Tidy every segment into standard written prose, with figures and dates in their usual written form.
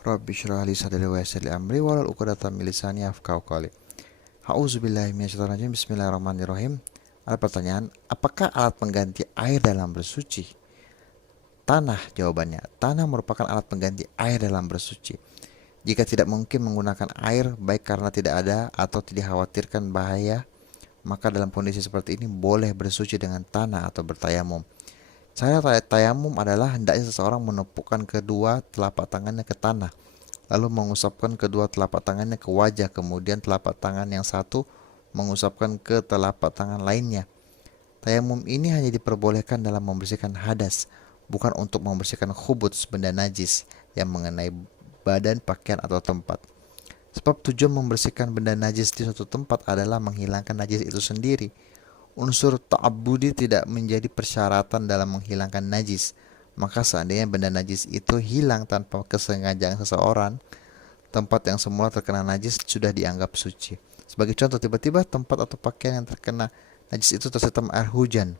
Rabbi shrah li sadri wa yassir li amri wahlul 'uqdatam min lisani yafqahu qawli. A'udzubillahi minasyaitonir rajim. Bismillahirrahmanirrahim. Ada pertanyaan, apakah alat pengganti air dalam bersuci? Tanah jawabannya. Tanah merupakan alat pengganti air dalam bersuci. Jika tidak mungkin menggunakan air, baik karena tidak ada atau tidak dikhawatirkan bahaya, maka dalam kondisi seperti ini boleh bersuci dengan tanah atau bertayamum. Cara tayamum adalah hendaknya seseorang menepukkan kedua telapak tangannya ke tanah, lalu mengusapkan kedua telapak tangannya ke wajah, kemudian telapak tangan yang satu mengusapkan ke telapak tangan lainnya. Tayamum ini hanya diperbolehkan dalam membersihkan hadas, bukan untuk membersihkan khubuts, benda najis yang mengenai badan, pakaian, atau tempat. Sebab tujuan membersihkan benda najis di suatu tempat adalah menghilangkan najis itu sendiri. Unsur ta'abbudi tidak menjadi persyaratan dalam menghilangkan najis. Maka seandainya benda najis itu hilang tanpa kesengajaan seseorang, tempat yang semula terkena najis sudah dianggap suci. Sebagai contoh, tiba-tiba tempat atau pakaian yang terkena najis itu tersiram air hujan,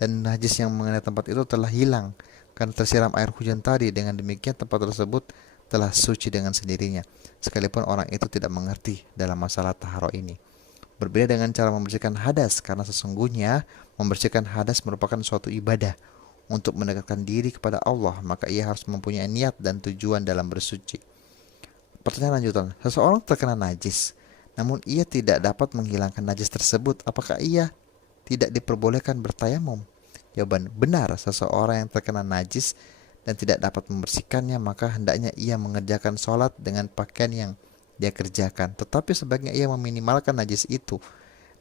dan najis yang mengenai tempat itu telah hilang karena tersiram air hujan tadi. Dengan demikian tempat tersebut telah suci dengan sendirinya, sekalipun orang itu tidak mengerti dalam masalah taharah ini. Berbeda dengan cara membersihkan hadas, karena sesungguhnya membersihkan hadas merupakan suatu ibadah untuk mendekatkan diri kepada Allah, maka ia harus mempunyai niat dan tujuan dalam bersuci. Pertanyaan lanjutan, seseorang terkena najis, namun ia tidak dapat menghilangkan najis tersebut, apakah ia tidak diperbolehkan bertayamum? Jawaban, benar, seseorang yang terkena najis dan tidak dapat membersihkannya, maka hendaknya ia mengerjakan sholat dengan pakaian yang dia kerjakan. Tetapi sebaiknya ia meminimalkan najis itu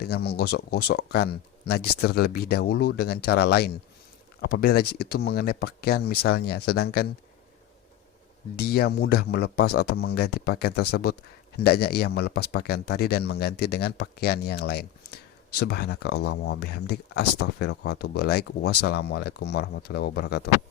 dengan menggosok-gosokkan najis terlebih dahulu dengan cara lain. Apabila najis itu mengenai pakaian misalnya, sedangkan dia mudah melepas atau mengganti pakaian tersebut, hendaknya ia melepas pakaian tadi dan mengganti dengan pakaian yang lain. Subhanaka Allahumma wa bihamdik, astaghfiruka wa atubu ilaik. Wassalamualaikum warahmatullahi wabarakatuh.